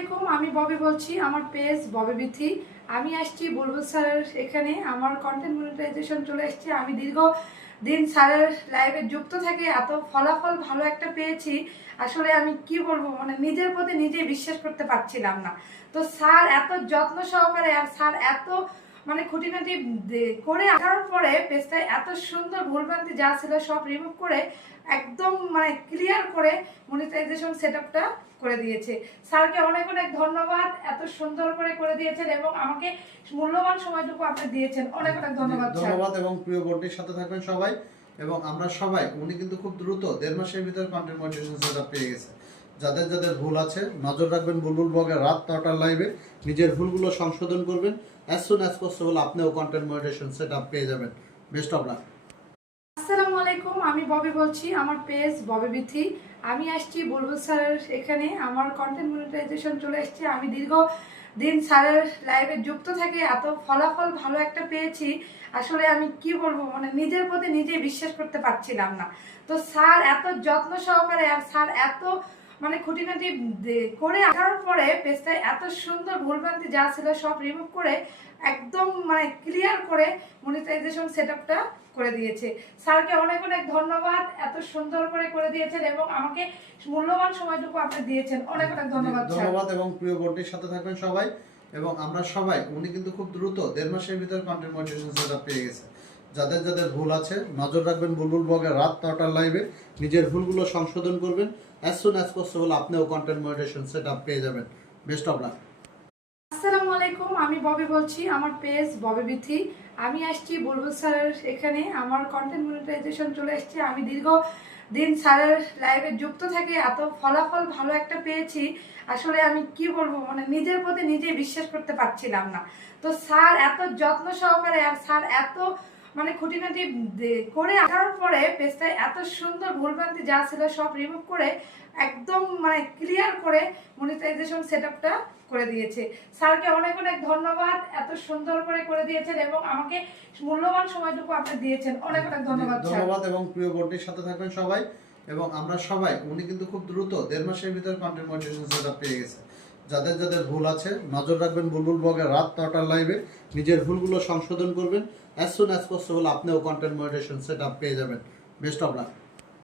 আলাইকুম, আমি ববি বলছি। আমার পেজ ববি বিথি। আমি আসছি বুলবুল স্যারের এখানে। আমার কন্টেন্ট মনিটাইজেশন চলে এসেছে। আমি দীর্ঘ দিন স্যারের লাইভে যুক্ত থেকে এত ফলাফল ভালো একটা পেয়েছি, আসলে আমি কি বলবো, মানে নিজের প্রতি নিজে বিশ্বাস করতে পারছিলাম না। তো স্যার এত যত্ন সহকারে আর স্যার এত মানে খুঁটিনাটি করে আসার পরে পেজটায় এত সুন্দর ভুলভ্রান্তি যা ছিল সব রিমুভ করে একদম মানে ক্লিয়ার করে মনিটাইজেশন সেটআপটা করে দিয়েছে। স্যারকে অনেক অনেক ধন্যবাদ, এত সুন্দর করে দিয়েছেন এবং আমাকে মূল্যবান সময়টুকু আপনি দিয়েছেন। অনেক অনেক ধন্যবাদ। ধন্যবাদ এবং প্রিয় বোর্ডের সাথে থাকবেন সবাই। এবং আমরা সবাই, উনি কিন্তু খুব দ্রুত 1.5 মাসের ভিতরে কন্টেন্ট মনিটাইজেশন সেটআপ পেয়ে গেছে। যাদের যাদের ভুল আছে নজর রাখবেন বুলবুল ব্লগের রাত 9টার লাইভে, নিজের ভুলগুলো সংশোধন করবেন। অ্যাজ সুন অ্যাজ পসিবল আপনিও কন্টেন্ট মনিটাইজেশন সেটআপ পেয়ে যাবেন। Best of luck. আসসালামু আলাইকুম, আমি ববি বলছি। আমার পেজ ববি বিথি। আমি আসছি বুলবুল স্যারের এখানে। আমার কন্টেন্ট মনিটাইজেশন চলে এসেছে। আমি দীর্ঘ দিন স্যারের লাইভে যুক্ত থেকে এত ফলাফল ভালো একটা পেয়েছি, আসলে আমি কি বলবো, মানে নিজের প্রতি নিজে বিশ্বাস করতে পারছিলাম না। তো স্যার এত যত্ন সহকারে আর স্যার এত মানে খুঁটিনাটি করে আসার পরে পেজটায় এত সুন্দর ভুলভ্রান্তি যা ছিল সব রিমুভ করে একদম মানে ক্লিয়ার করে মনিটাইজেশন সেটআপটা করে দিয়েছে। স্যারকে অনেক অনেক ধন্যবাদ, এত সুন্দর করে দিয়েছেন এবং আমাকে মূল্যবান সময়টুকু আপনি দিয়েছেন। অনেক অনেক ধন্যবাদ। ধন্যবাদ এবং প্রিয় বোর্ডের সাথে থাকবেন সবাই। এবং আমরা সবাই, উনি কিন্তু খুব দ্রুত 1.5 মাসের ভিতরে কন্টেন্ট মনিটাইজেশন সেটআপ পেয়ে গেছে। যাদের যাদের ভুল আছে নজর রাখবেন বুলবুল ব্লগের রাত 9টার লাইভে, নিজের ভুলগুলো সংশোধন করবেন। অ্যাজ সুন অ্যাজ পসিবল আপনিও কন্টেন্ট মনিটাইজেশন সেটআপ পেয়ে যাবেন। Best of luck. আসসালামু আলাইকুম, আমি ববি বলছি। আমার পেজ ববি বিথি। আমি আসছি বুলবুল স্যারের এখানে। আমার কন্টেন্ট মনিটাইজেশন চলে এসেছে। আমি দীর্ঘ দিন স্যারের লাইভে যুক্ত থেকে এত ফলাফল ভালো একটা পেয়েছি, আসলে আমি কি বলবো, মানে নিজের প্রতি নিজে বিশ্বাস করতে পারছিলাম না। তো স্যার এত যত্ন সহকারে আর স্যার এত মানে খুঁটিনাটি করে আসার পরে পেজটায় এত সুন্দর ভুলভ্রান্তি যা ছিল সব রিমুভ করে একদম মানে ক্লিয়ার করে মনিটাইজেশন সেটআপটা করে দিয়েছে। স্যারকে অনেক অনেক ধন্যবাদ, এত সুন্দর করে দিয়েছেন এবং আমাকে মূল্যবান সময়টুকু আপনি দিয়েছেন। অনেক অনেক ধন্যবাদ। ধন্যবাদ এবং প্রিয় বোর্ডের সাথে থাকবেন সবাই। এবং আমরা সবাই, উনি কিন্তু খুব দ্রুত 1.5 মাসের ভিতরে কন্টেন্ট মনিটাইজেশন সেটআপ পেয়ে গেছে। যাদের যাদের ভুল আছে নজর রাখবেন বুলবুল ব্লগের রাত 9টার লাইভে, নিজের ভুলগুলো সংশোধন করবেন। অ্যাজ সুন অ্যাজ পসিবল আপনিও কন্টেন্ট মনিটাইজেশন সেটআপ পেয়ে যাবেন। Best of luck.